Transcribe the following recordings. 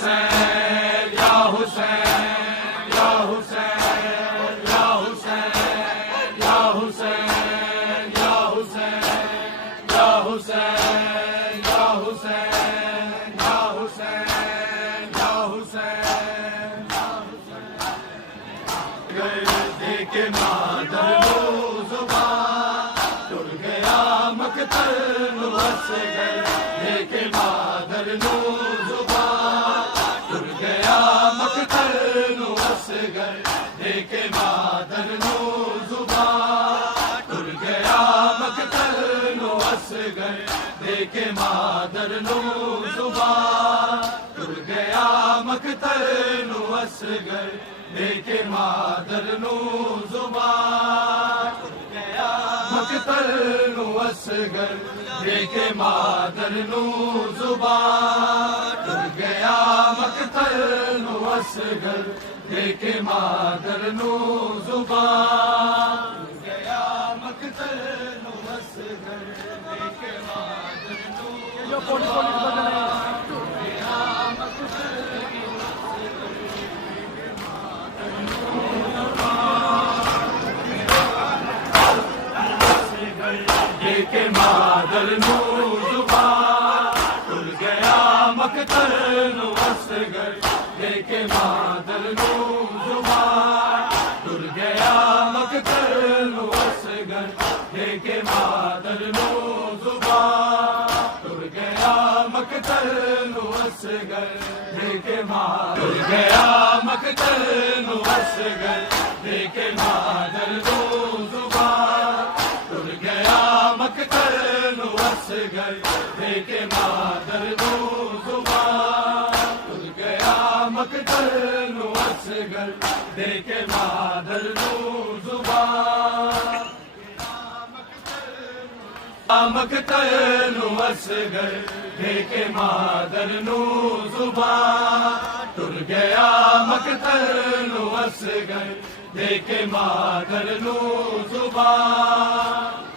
हुसैन या हुसैन या हुसैन या हुसैन या हुसैन या हुसैन या हुसैन या हुसैन या हुसैन या हुसैन देखे मादर जुबान टुट गया मकतल वस गए देखे मादर जुबान टुट गया मकतल वस गए देखे मादर जुबान टुट गया मकतल वस गए देखे मादर जुबान टुट गया मकतल वस गए देखे मादर जुबान टुट गया मकतल वस गए देखे मादर जुबान टुट गया मकतल वस गए देखे मादर जुबान टुट गया मकतल वस गए देखे देखे मादर जुबान टुट गया मकतल वस गए देखे मादर जुबान टुट गया मकतल वस गए देखे मादर जुबान टुट गया मकतल वस गए देखे मादर गया मकतल वस गए देखे मादर जुबान टुट गया मकतल वस गए देखे मादर जुबान टुट गया मकतल वस गए देखे मादर जुबान मकतल वस गए देखे मादर जुबान टुट गया मकतल वस गए देखे मादर जुबान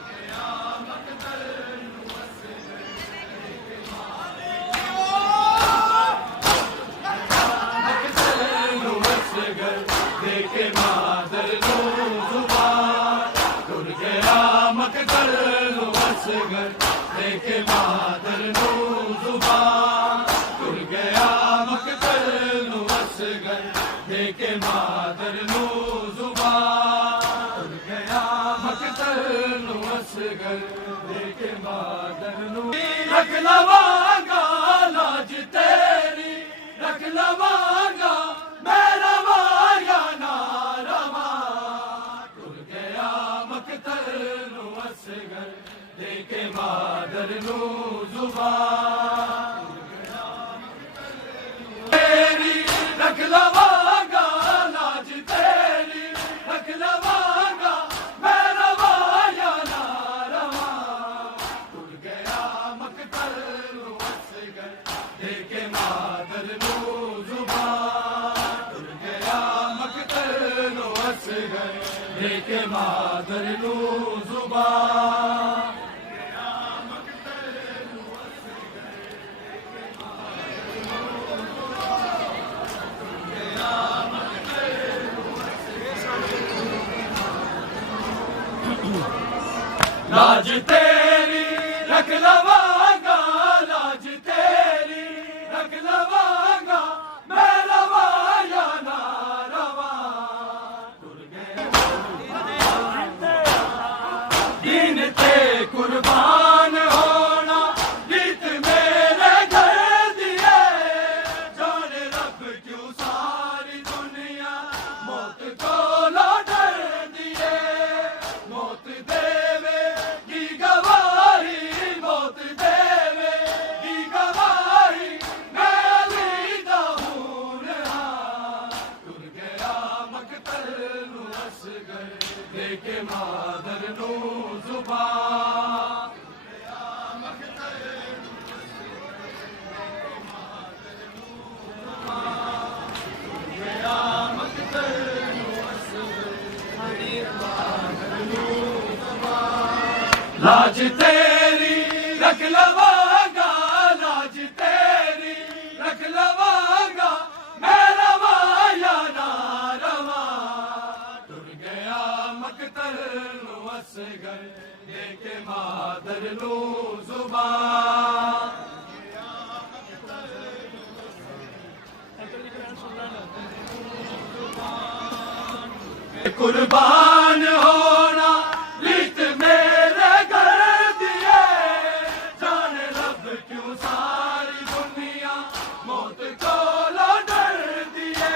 देखे मादर जुबान टुट गया मकतल वस गए देखे मादर जुबान टुट गया मकतल वस गए देखे मादर जुबान टुट गया मकतल वस गए देखे मादर रख लवांगा लाज तेरी रख लवांगा मैं रवा या ना रवा टुट गया मकतल वस गए देखे मादर जुबान तेरी रख लवांगा लाज तेरी रख लवांगा मैं रवा या ना रवा टुट गया मकतल वस गए देखे मादर जुबान टुट गया मकतल वस गए देखे मादर जुबान लाज तेरी रख लवांगा लाज तेरी रख लवांगा मैं रवा या ना रवा टुट गया दीन ते कुर्बान होना गीत मेरे घर दिए जाने रब क्यों सारी दुनिया मौत को डर दिए मौत देवे की गवाही मौत देवे की गवाही मैं अली दा हूं टुट गया मकतल वस गए देखे मादर जुबान लाज तेरी रख लवांगा लाज तेरी रख लवांगा मादर नू जुबान कुर्बान होना रित मेरे घर दिए जाने लब क्यों सारी दुनिया मौत को लो डर दिए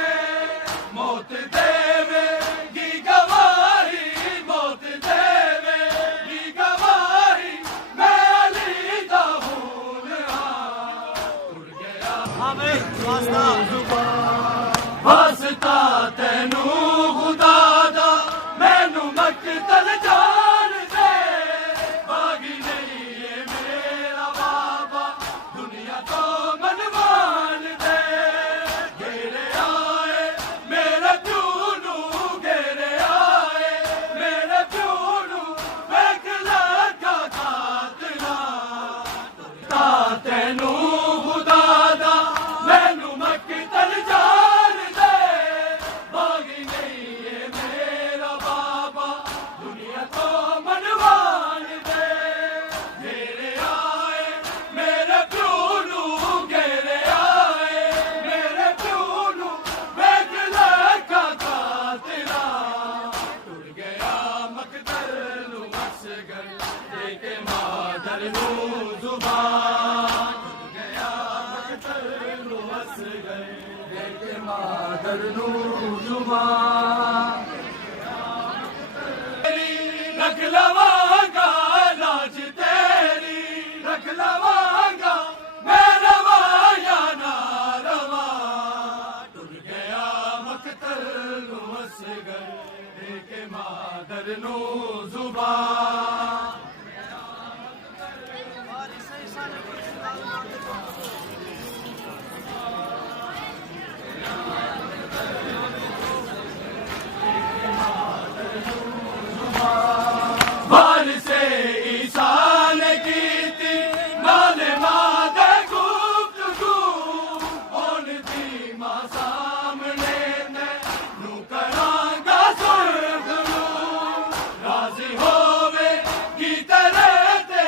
मौत देवेगी गवाही मौत देवेगी गवाही मैं अली दा हूं उड़ गया वास्ता तेनू खुदा दा मैनू मकतल जान दे बागी नहीं ये मेरा बाबा दुनिया तो मनमान दे घेरे आए मेरे प्यूनू घेरे आए मेरे प्यूनू वेख लगा कातला ता तेनू खुदा दा मैनू मकतल जान दे बागी नहीं ये मेरा बाबा दुनिया तो मनवान दे घेरे आए मेरे प्यूनू घेरे आए मेरे प्यूनू वेख लगा कातला टुर गया मकदर नू असगर देके मादर नू जुबान टुर गया मकदर नू असगर देके मादर नू जुबान रख लवांगा लाज तेरी रख लवांगा मैं रवा या ना रवा टुर गया मकतल नू असगर देके मादर नू जुबान बाल से ईसा ने की थी नाल मादे गुफ्तगू होन दी मां सामने ने नू करांगा सुरगलू राजी होवे की तेरे ते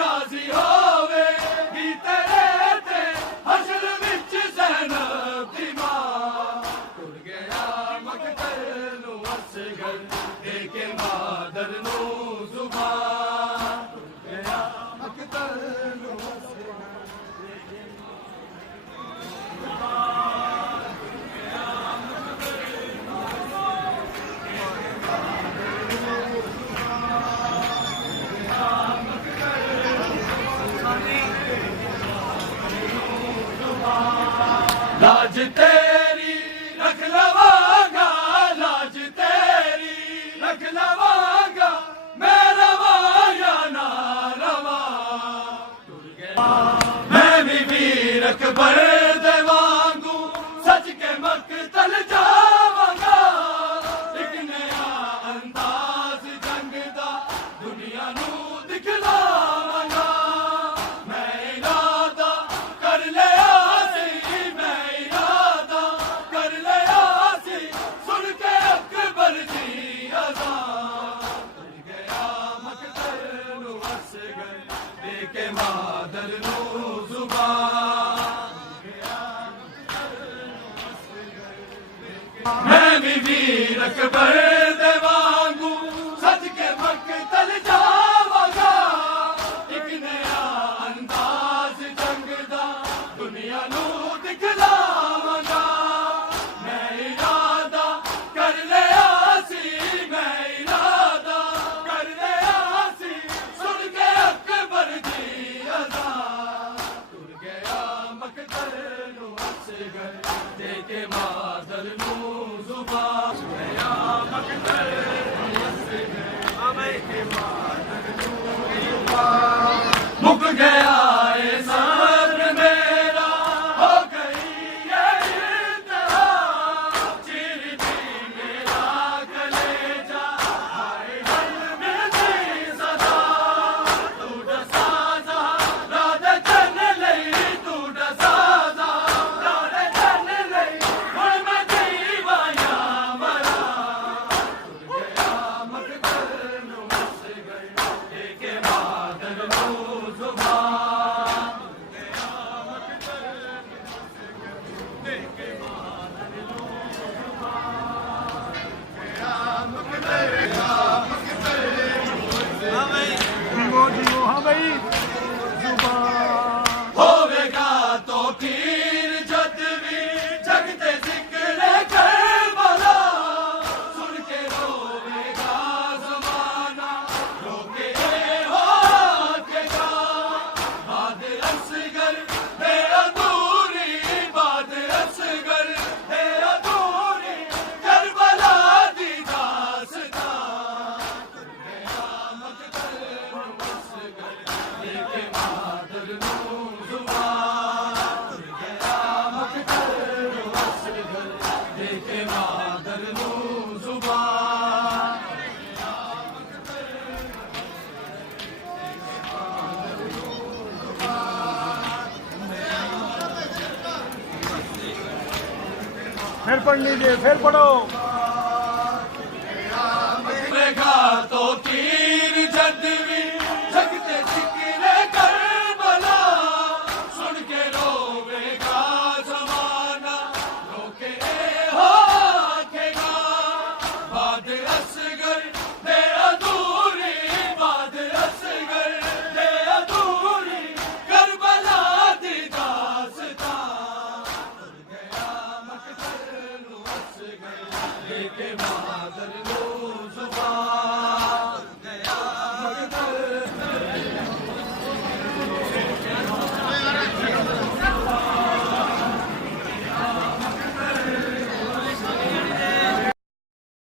राजी होवे की तेरे ते हशर विच ज़ैनब दी मां टुर गया मकतल नू असगर देके मादर नू जुबान टुर गया मकतल नू लाज तेरी रख लवांगा लाज तेरी रख लवांगा मैं रवा या ना रवा टुर गया मैं भी वीर अकबर दे वांगू सच के मकतल जावांगा एक नया अंदाज जंग दा दुनिया नू दिखलावांगा मैं इरादा कर लिया सी मैं इरादा कर लिया सी सुन के अकबर दी अज़ान टुर गया मकतल नू असगर देके मादर नू जुबान मैं भी वीर अकबर दे वांगू सच के मकतल जावांगा एक नया अंदाज जंग दा दुनिया नू दिखलावांगा मैं इरादा कर लिया सी मैं इरादा कर लिया सी सुन के अकबर दी अज़ान टुर गया मकतल नू असगर देके मादर नू जुबान गया मकतल नू असगर देके मादर नू जुबान मुक गया ए सब्र मेरा हो गई ये इंतहा चिर दी मेरा कलेजा हाय हल में दी सदा तू दसा जा राध चन लई तू दसा जा राध चन लई हुण मैं दीवाना मरा टुर गया मकतल नू असगर देके मादर देखे मादर नू जुबान गया मकतल असगर देखे मादर नू जुबान फिर पढ़ लीजिए, फिर पढ़ो।